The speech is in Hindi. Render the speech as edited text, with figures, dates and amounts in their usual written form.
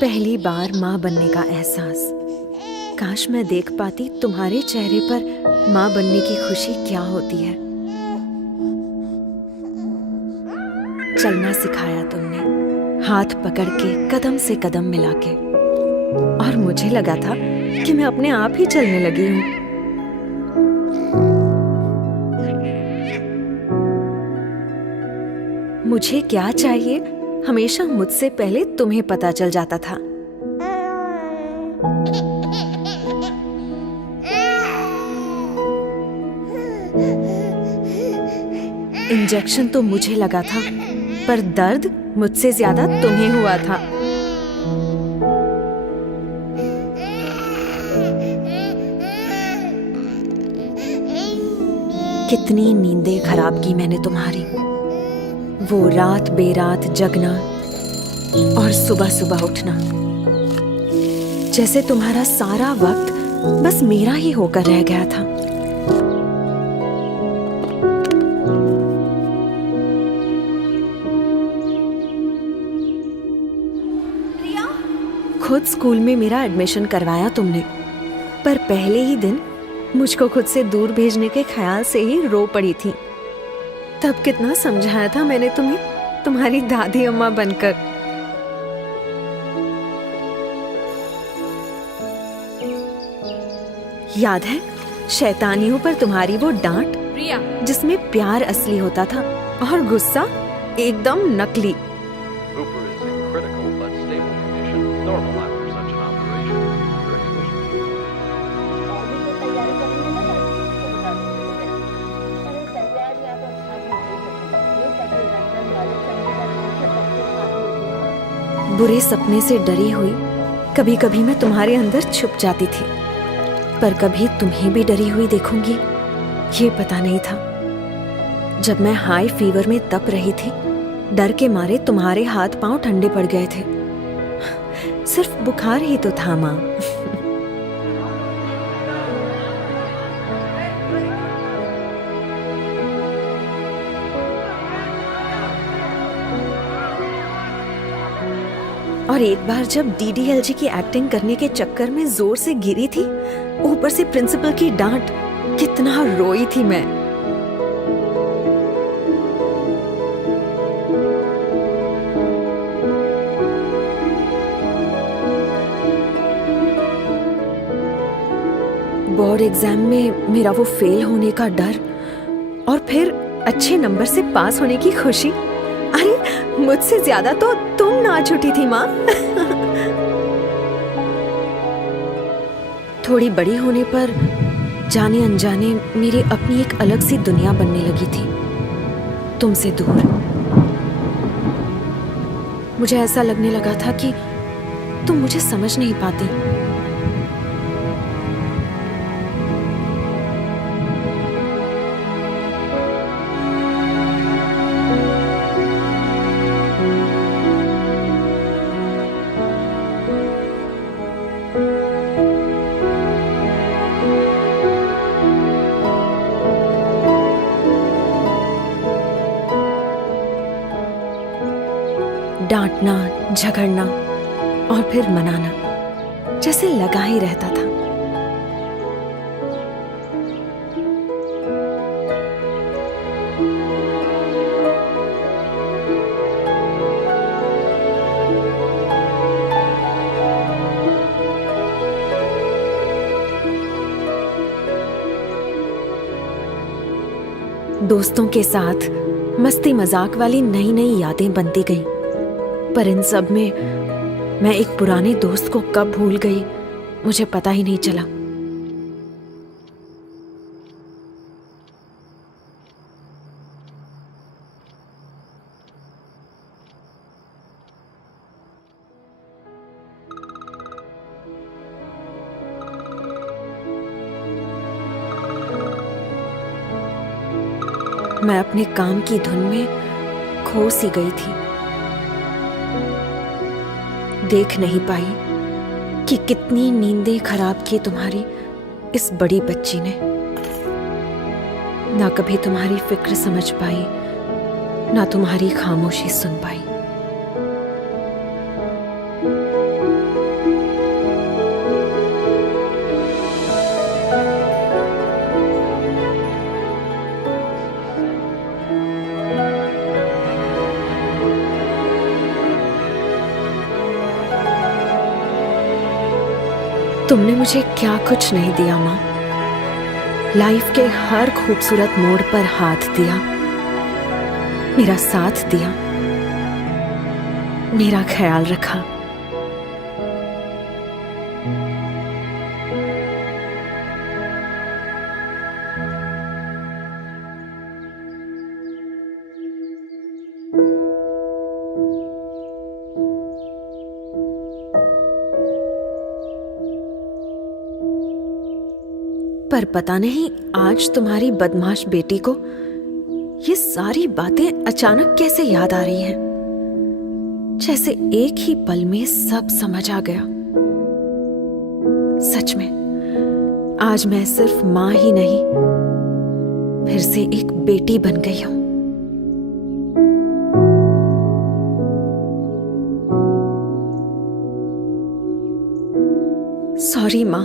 पहली बार माँ बनने का एहसास। काश मैं देख पाती तुम्हारे चेहरे पर माँ बनने की खुशी क्या होती है। चलना सिखाया तुमने, हाथ पकड़ के कदम से कदम मिला के, और मुझे लगा था कि मैं अपने आप ही चलने लगी हूँ। मुझे क्या चाहिए हमेशा मुझसे पहले तुम्हें पता चल जाता था। इंजेक्शन तो मुझे लगा था, पर दर्द मुझसे ज्यादा तुम्हें हुआ था। कितनी नींदें खराब की मैंने तुम्हारी, वो रात बेरात जगना और सुबह सुबह उठना, जैसे तुम्हारा सारा वक्त बस मेरा ही होकर रह गया था। खुद स्कूल में मेरा एडमिशन करवाया तुमने, पर पहले ही दिन मुझको खुद से दूर भेजने के ख्याल से ही रो पड़ी थी। तब कितना समझाया था मैंने तुम्हें, तुम्हारी दादी अम्मा बनकर। याद है शैतानियों पर तुम्हारी वो डांट, जिसमें प्यार असली होता था और गुस्सा एकदम नकली। बुरे सपने से डरी हुई कभी कभी मैं तुम्हारे अंदर छुप जाती थी, पर कभी तुम्हें भी डरी हुई देखूंगी ये पता नहीं था। जब मैं हाई फीवर में तप रही थी, डर के मारे तुम्हारे हाथ पांव ठंडे पड़ गए थे। सिर्फ बुखार ही तो था माँ। और एक बार जब डीडीएलजी की एक्टिंग करने के चक्कर में जोर से गिरी थी, ऊपर से प्रिंसिपल की डांट, कितना रोई थी मैं। बोर्ड एग्जाम में मेरा वो फेल होने का डर, और फिर अच्छे नंबर से पास होने की खुशी। अरे मुझसे ज्यादा तो तुम नाच उठी थी माँ। थोड़ी बड़ी होने पर जाने अनजाने मेरी अपनी एक अलग सी दुनिया बनने लगी थी, तुमसे दूर। मुझे ऐसा लगने लगा था कि तुम मुझे समझ नहीं पाती। डांटना, झगड़ना और फिर मनाना, जैसे लगा ही रहता था। दोस्तों के साथ मस्ती मजाक वाली नई नई यादें बनती गईं, पर इन सब में मैं एक पुराने दोस्त को कब भूल गई मुझे पता ही नहीं चला। मैं अपने काम की धुन में खो सी गई थी। देख नहीं पाई कि कितनी नींदें खराब की तुम्हारी इस बड़ी बच्ची ने। ना कभी तुम्हारी फिक्र समझ पाई, ना तुम्हारी खामोशी सुन पाई। तुमने मुझे क्या कुछ नहीं दिया माँ। लाइफ के हर खूबसूरत मोड़ पर हाथ दिया, मेरा साथ दिया, मेरा ख्याल रखा। पर पता नहीं आज तुम्हारी बदमाश बेटी को ये सारी बातें अचानक कैसे याद आ रही हैं, जैसे एक ही पल में सब समझ आ गया। सच में आज मैं सिर्फ मां ही नहीं, फिर से एक बेटी बन गई हूं। सॉरी मां।